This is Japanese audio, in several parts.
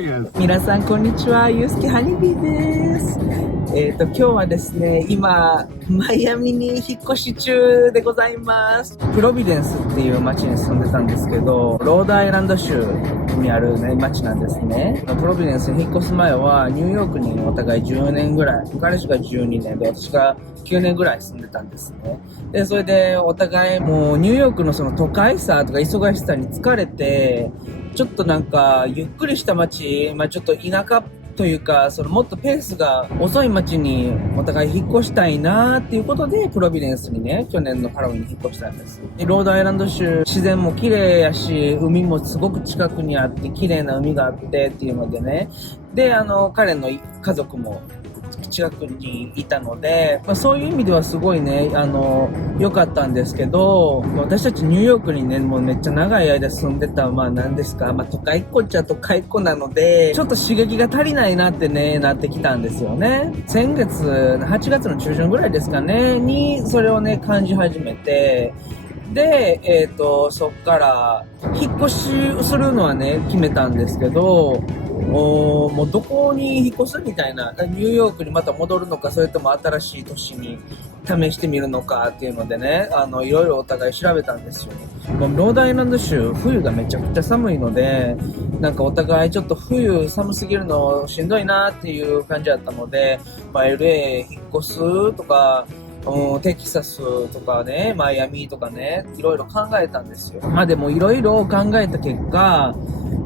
Yes. 皆さんこんにちは、ゆうすけハニビーです。今日はですね、今、マイアミに引っ越し中でございます。プロビデンスっていう街に住んでたんですけど、ロードアイランド州にあるね、街なんですね。プロビデンスに引っ越す前は、ニューヨークにお互い10年ぐらい、彼氏が12年で、私が9年ぐらい住んでたんですね。で、それでお互いもうニューヨークのその都会さとか忙しさに疲れて、ちょっとなんかゆっくりした街、ちょっと田舎というか、そのもっとペースが遅い街にお互い引っ越したいなーっていうことで、プロビデンスにね、去年のハロウィンに引っ越したんです。で、ロードアイランド州、自然も綺麗やし、海もすごく近くにあって、綺麗な海があってっていうのでね。で、彼の家族も近くにいたので、そういう意味ではすごいね、良かったんですけど、私たちニューヨークにね、もうめっちゃ長い間住んでた、何ですか、都会っ子っちゃ都会っ子なので、ちょっと刺激が足りないなってね、なってきたんですよね。先月、8月の中旬ぐらいですかね、に、それをね、感じ始めて、で、そっから、引っ越しするのはね、決めたんですけど、もうどこに引っ越すみたいな、ニューヨークにまた戻るのか、それとも新しい都市に試してみるのかっていうのでね、いろいろお互い調べたんですよ。もうロードアイランド州、冬がめちゃくちゃ寒いので、なんかお互いちょっと冬寒すぎるのしんどいなっていう感じだったので、LA 引っ越すとか、テキサスとかね、マイアミとかね、いろいろ考えたんですよ。でもいろいろ考えた結果、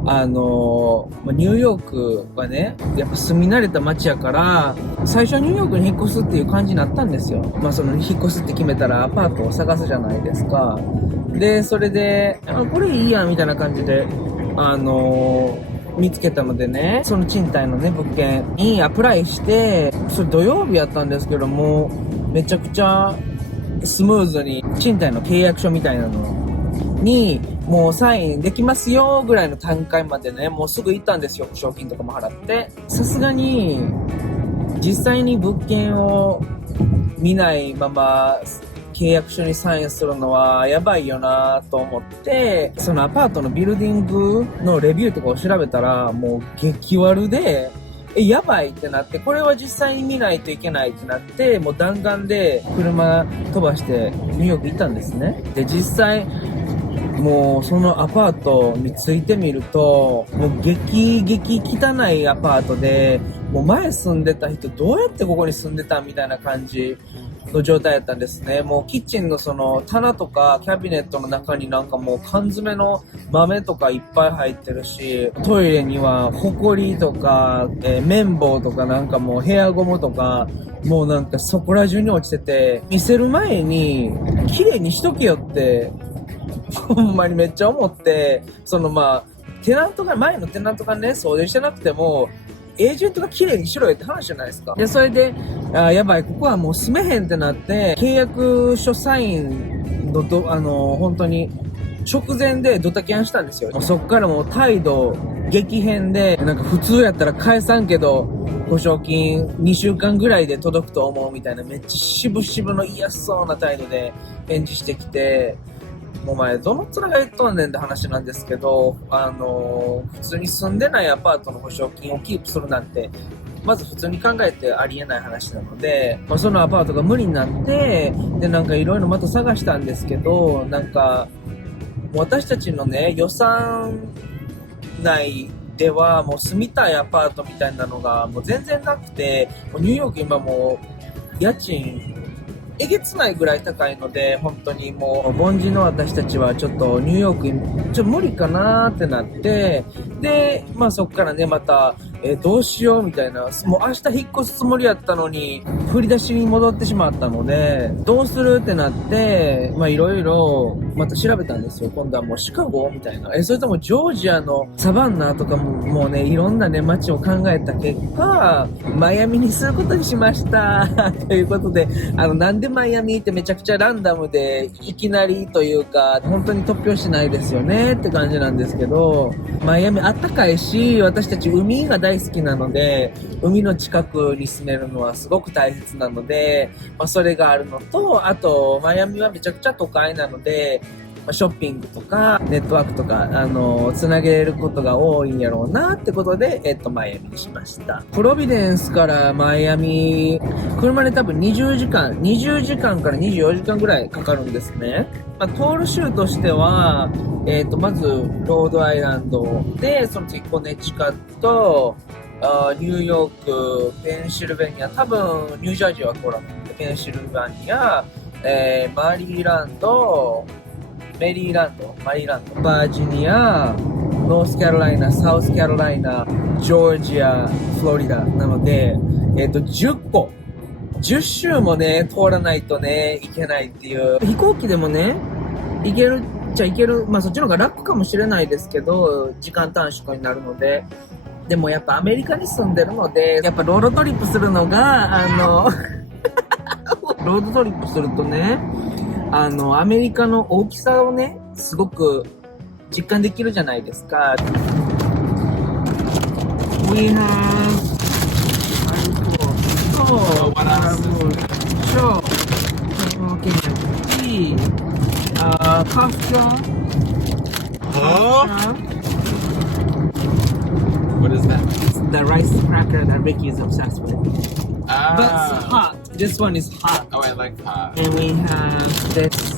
ニューヨークはね、やっぱ住み慣れた街やから、最初はニューヨークに引っ越すっていう感じになったんですよ。その引っ越すって決めたらアパートを探すじゃないですか。で、それで、これいいや、みたいな感じで、見つけたのでね、その賃貸のね、物件にアプライして、それ土曜日やったんですけども、めちゃくちゃスムーズに賃貸の契約書みたいなのにもうサインできますよぐらいの段階までね、もうすぐ行ったんですよ。保証金とかも払って。さすがに実際に物件を見ないまま契約書にサインするのはやばいよなと思って、そのアパートのビルディングのレビューとかを調べたらもう激悪で、やばいってなって、これは実際に見ないといけないってなって、もう弾丸で車飛ばしてニューヨーク行ったんですね。で、実際、もうそのアパートについてみると、もう激汚いアパートで、もう前住んでた人どうやってここに住んでたみたいな感じの状態だったんですね。もうキッチンのその棚とかキャビネットの中になんかもう缶詰の豆とかいっぱい入ってるし、トイレにはホコリとか、綿棒とかなんかもうヘアゴムとか、もうなんかそこら中に落ちてて、見せる前に綺麗にしとけよってほんまにめっちゃ思って、テナントが、前のテナントがね、掃除してなくても、エージェントが綺麗にしろよって話じゃないですか。で、それで、やばい、ここはもう住めへんってなって、契約書サインの本当に、直前でドタキャンしたんですよ。もうそっからもう態度激変で、なんか普通やったら返さんけど、保証金2週間ぐらいで届くと思うみたいな、めっちゃ渋々の嫌そうな態度で返事してきて、お前どの面が言っとんねんって話なんですけど、普通に住んでないアパートの保証金をキープするなんて、まず普通に考えてありえない話なので、そのアパートが無理になって、で、なんかいろいろまた探したんですけど、なんか、私たちのね、予算内ではもう住みたいアパートみたいなのがもう全然なくて、もうニューヨーク今もう家賃えげつないぐらい高いので、本当にもう凡人の私たちはちょっとニューヨークに無理かなーってなって、で、そっからね、またどうしようみたいな、もう明日引っ越すつもりやったのに振り出しに戻ってしまったので、どうするってなって、いろいろまた調べたんですよ。今度はもうシカゴみたいな、それともジョージアのサバンナとかもうね、いろんなね街を考えた結果、マイアミにすることにしましたということで、なんでマイアミってめちゃくちゃランダムでいきなりというか本当に突拍子ないですよねって感じなんですけど、マイアミあったかいし、私たち海が大好きなので、海の近くに住めるのはすごく大切なので、それがあるのと、あとマイアミはめちゃくちゃ都会なので、ショッピングとか、ネットワークとか、つなげることが多いんやろうなってことで、マイアミにしました。プロビデンスからマイアミ、車で多分20時間から24時間ぐらいかかるんですね。通る州としては、まず、ロードアイランドで、その次コネチカット、ニューヨーク、ペンシルベニア、多分、ニュージャージーは通らない。ペンシルバニア、マリーランド、バージニア、ノースカロライナ、サウスカロライナ、ジョージア、フロリダなので、10州もね、通らないとね、いけないっていう。飛行機でもね、行けるっちゃ行ける。そっちの方が楽かもしれないですけど、時間短縮になるので。でもやっぱアメリカに住んでるので、やっぱロードトリップするのが、ロードトリップするとね、アメリカの大きさをね、すごく実感できるじゃないですか。We have What is that? It's the rice cracker that Ricky is obsessed with. Ah. But it's hot. This one is hot. Oh, I like hot. And we have this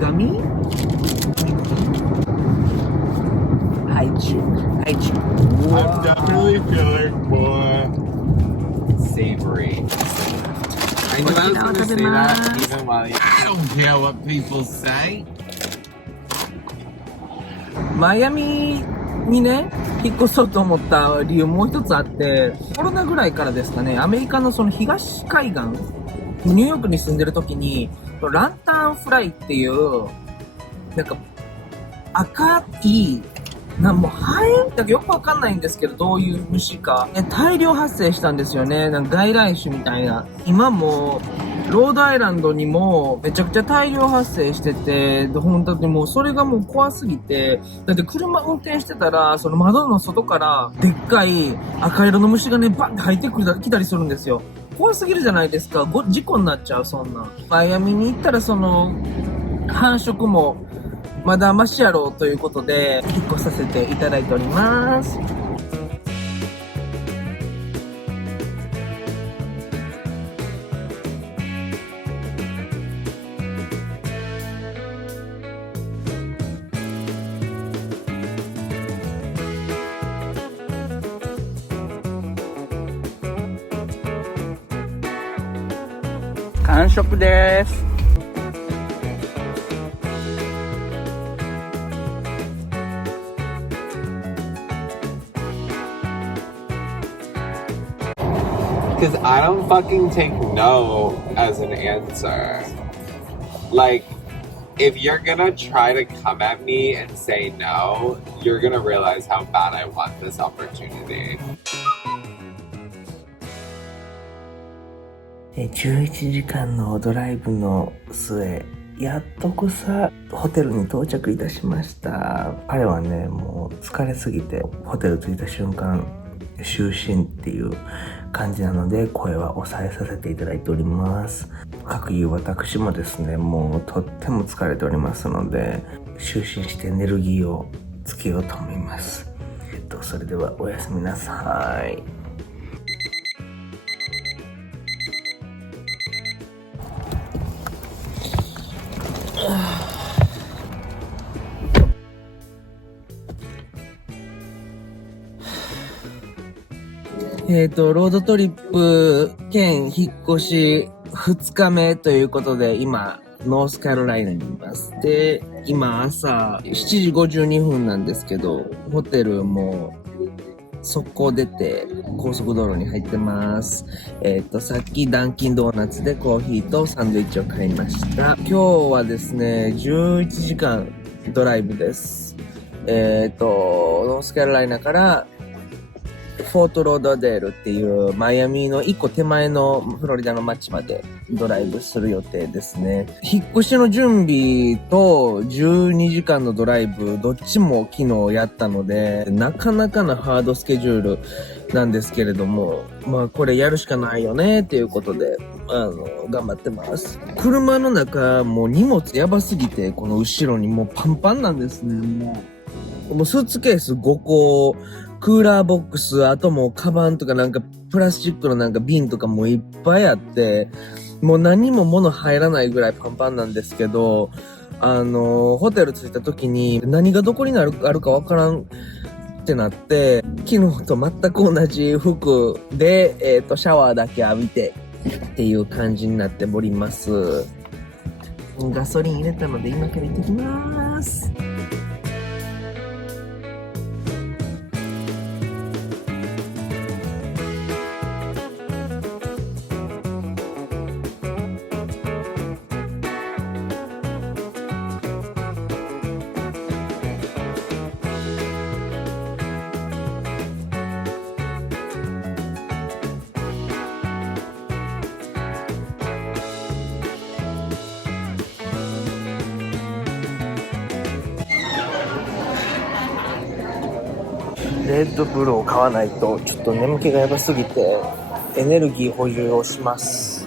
gummy. Haichu. I'm definitely feeling more savory. I knew I was going to say that even while I don't care what people say. マイアミにね、引っ越そうと思った理由もう一つあって、コロナぐらいからですかね、アメリカのその東海岸、ニューヨークに住んでる時に、ランタンフライっていう、なんか、赤い、もうハエだけよくわかんないんですけど、どういう虫か。大量発生したんですよね。なんか外来種みたいな。今も、ロードアイランドにもめちゃくちゃ大量発生してて、本当にもうそれがもう怖すぎて、だって車運転してたら、その窓の外からでっかい赤色の虫がね、バンって入ってきたりするんですよ。怖すぎるじゃないですか。事故になっちゃう、そんな。マイアミに行ったらその、繁殖もまだマシやろうということで、引っ越させていただいております。完食です。Because I don't fucking take no as an answer. Like, if you're gonna try to come at me and say no, you're gonna realize how bad I want this opportunity. 11時間のドライブの末、やっとこさホテルに到着いたしました。彼はね、もう疲れすぎてホテル着いた瞬間就寝っていう感じなので、声は抑えさせていただいております。各いう私もですね、もうとっても疲れておりますので、就寝してエネルギーをつけようと思います。それではおやすみなさい。ロードトリップ兼引っ越し2日目ということで、今、ノースカロライナにいます。で、今朝7時52分なんですけど、ホテルも速攻出て高速道路に入ってます。さっきダンキンドーナツでコーヒーとサンドイッチを買いました。今日はですね、11時間ドライブです。ノースカロライナからフォートロードデールっていうマイアミの一個手前のフロリダの街までドライブする予定ですね。引っ越しの準備と12時間のドライブどっちも昨日やったので、なかなかのハードスケジュールなんですけれども、まあこれやるしかないよねっていうことで、頑張ってます。車の中もう荷物やばすぎて、この後ろにもうパンパンなんですね。もうスーツケース5個、クーラーボックス、あともうカバンとかなんかプラスチックのなんか瓶とかもいっぱいあって、もう何も物入らないぐらいパンパンなんですけど、ホテル着いた時に何がどこにあるかわからんってなって、昨日と全く同じ服で、シャワーだけ浴びてっていう感じになっております。ガソリン入れたので今から行ってきます。レッドブルを買わないとちょっと眠気がやばすぎてエネルギー補充をします。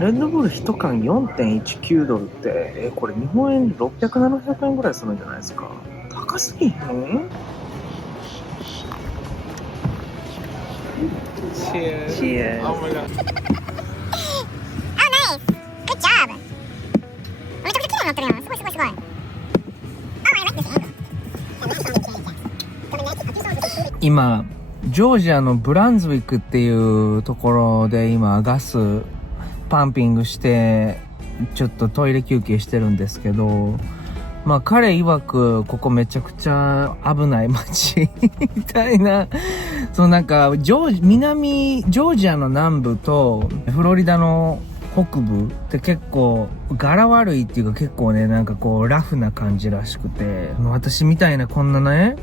レッドブル1缶 4.19 ドルって、これ日本円で600、700円ぐらいするんじゃないですか。高すぎへん？Cheers. Oh my god. Good job! めちゃくちゃ綺麗になってるやん。すごいすごいすごい。Oh, I like this angle. 今、ジョージアのブランズウィックっていうところで今ガスパンピングしてちょっとトイレ休憩してるんですけど、まあ彼曰くここめちゃくちゃ危ない街みたいな、そうなんか南ジョージアの南部とフロリダの北部って結構柄悪いっていうか結構ねなんかこうラフな感じらしくて、私みたいなこんなね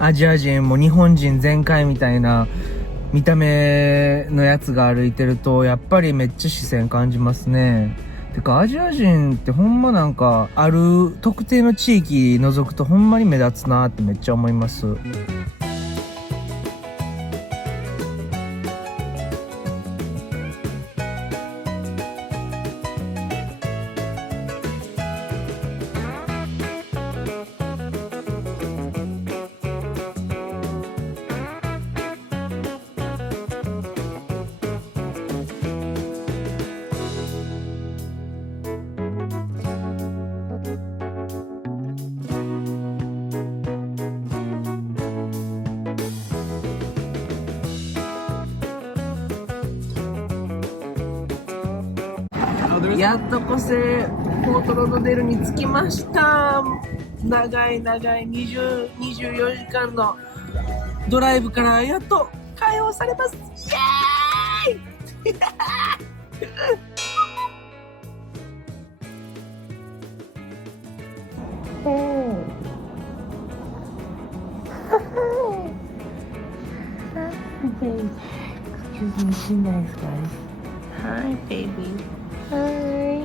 アジア人も日本人全開みたいな見た目のやつが歩いてるとやっぱりめっちゃ視線感じますね。てかアジア人ってほんまなんかある特定の地域除くとほんまに目立つなってめっちゃ思います。やっとポートロードデルに着きました。長い24時間のドライブからやっと解放されます。イエーイExcuse me, see nice guys. Hi, baby. Hi.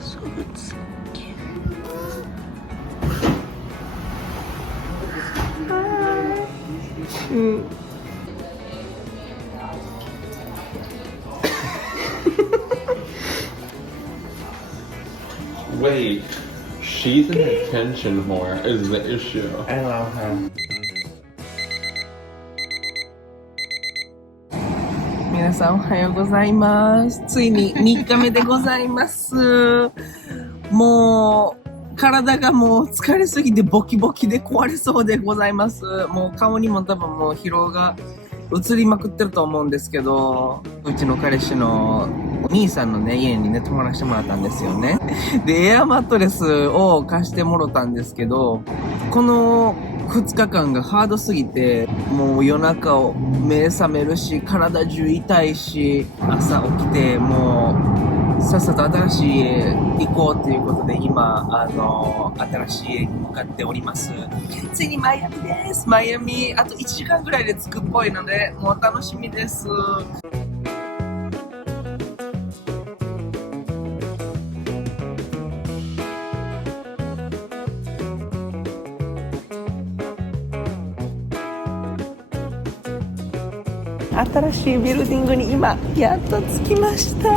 So it's cute. Hi. Wait, she's in attention more is the issue. I love her. 皆さんおはようございます。ついに3日目でございます。もう体がもう疲れすぎてボキボキで壊れそうでございます。もう顔にも多分もう疲労が移りまくってると思うんですけど、うちの彼氏のお兄さんのね家にね泊まらせてもらったんですよね。でエアマットレスを貸してもろたんですけど、この2日間がハードすぎてもう夜中を目覚めるし体中痛いし、朝起きてもうさっさと新しい家行こうっていうことで今新しい家に向かっております。ついにマイアミです。マイアミあと1時間ぐらいで着くっぽいのでもう楽しみです。新しいビルディングに今やっと着きました。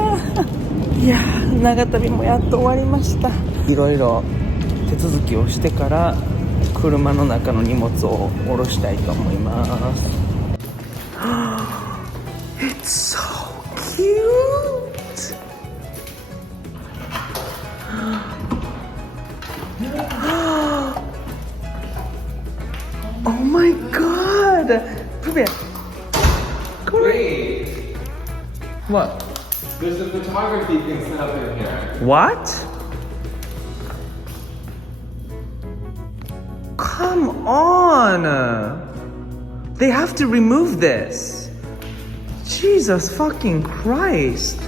いやー、長旅もやっと終わりました。いろいろ手続きをしてから車の中の荷物を下ろしたいと思います。It's so cute! Oh my god! Привет! Wait, What? there's a photography thing set up in here. What? Come on! They have to remove this. Jesus fucking Christ.